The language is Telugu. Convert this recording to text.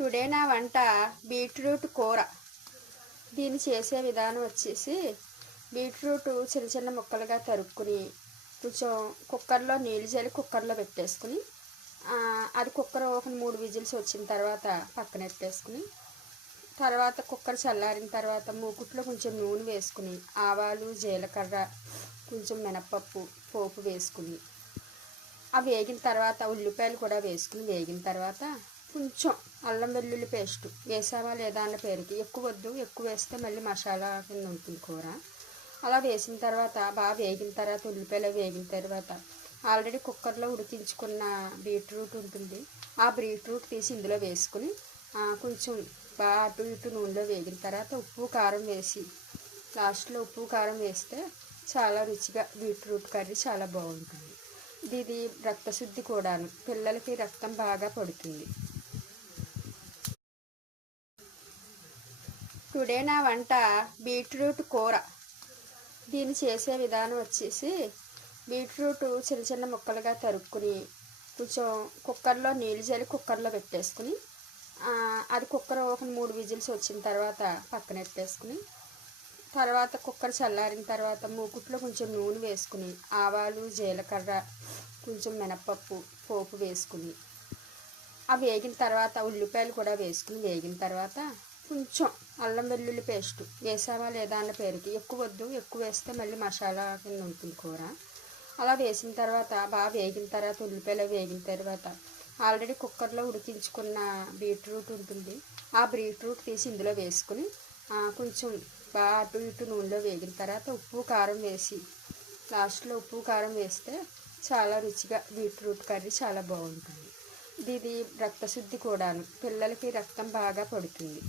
టుడే నా వంట బీట్రూట్ కూర. దీన్ని చేసే విధానం వచ్చేసి బీట్రూట్ చిన్న చిన్న ముక్కలుగా తరుక్కుని కొంచెం కుక్కర్లో నీళ్ళు చల్లి కుక్కర్లో పెట్టేసుకుని అది కుక్కర్ ఒక 3 విజిల్స్ వచ్చిన తర్వాత పక్కన పెట్టేసుకుని తర్వాత కుక్కర్ చల్లారిన తర్వాత మూకుట్లో కొంచెం నూనె వేసుకుని ఆవాలు జీలకర్ర కొంచెం మినపప్పు పోపు వేసుకుని అవి వేగిన తర్వాత ఉల్లిపాయలు కూడా వేసుకుని వేగిన తర్వాత కొంచెం అల్లం వెల్లుల్లి పేస్ట్ వేసావా లేదా అన్న పేరుకి ఎక్కువ వద్దు, ఎక్కువ వేస్తే మళ్ళీ మసాలా కింద ఉంటుంది కూర. అలా వేసిన తర్వాత బాగా వేగిన తర్వాత ఉల్లిపాయలు వేగిన తర్వాత ఆల్రెడీ కుక్కర్లో ఉడికించుకున్న బీట్రూట్ ఉంటుంది, ఆ బీట్రూట్ తీసి ఇందులో వేసుకుని కొంచెం బాగా అటు ఇటు నూనెలో వేగిన తర్వాత ఉప్పు కారం వేసి లాస్ట్లో ఉప్పు కారం వేస్తే చాలా రుచిగా బీట్రూట్ కర్రీ చాలా బాగుంటుంది. ఇది రక్తశుద్ధి కూడాను, పిల్లలకి రక్తం బాగా పడుతుంది. టుడే నా వంట బీట్రూట్ కూర. దీన్ని చేసే విధానం వచ్చేసి బీట్రూట్ చిన్న చిన్న ముక్కలుగా తరుక్కుని కొంచెం కుక్కర్లో నీళ్ళు చల్లి కుక్కర్లో పెట్టేసుకుని అది కుక్కర్ ఒక 3 విజిల్స్ వచ్చిన తర్వాత పక్కన పెట్టేసుకుని తర్వాత కుక్కర్ చల్లారిన తర్వాత మూకుట్లో కొంచెం నూనె వేసుకుని ఆవాలు జీలకర్ర కొంచెం మినపప్పు పోపు వేసుకుని అవి వేగిన తర్వాత ఉల్లిపాయలు కూడా వేసుకుని వేగిన తర్వాత కొంచెం అల్లం వెల్లుల్లి పేస్ట్ వేసావా లేదా అన్న పేరుకి ఎక్కువ వద్దు, ఎక్కువ వేస్తే మళ్ళీ మసాలా కింద ఉంటుంది కూర. అలా వేసిన తర్వాత బాగా వేగిన తర్వాత ఉల్లిపాయలు వేగిన తర్వాత ఆల్రెడీ కుక్కర్లో ఉడికించుకున్న బీట్రూట్ ఉంటుంది, ఆ బీట్రూట్ తీసి ఇందులో వేసుకుని కొంచెం బాగా అటు ఇటు నూనెలో వేగిన తర్వాత ఉప్పు కారం వేసి లాస్ట్లో ఉప్పు కారం వేస్తే చాలా రుచిగా బీట్రూట్ కర్రీ చాలా బాగుంటుంది. ఇది రక్తశుద్ధి కూడాను, పిల్లలకి రక్తం బాగా పడుతుంది.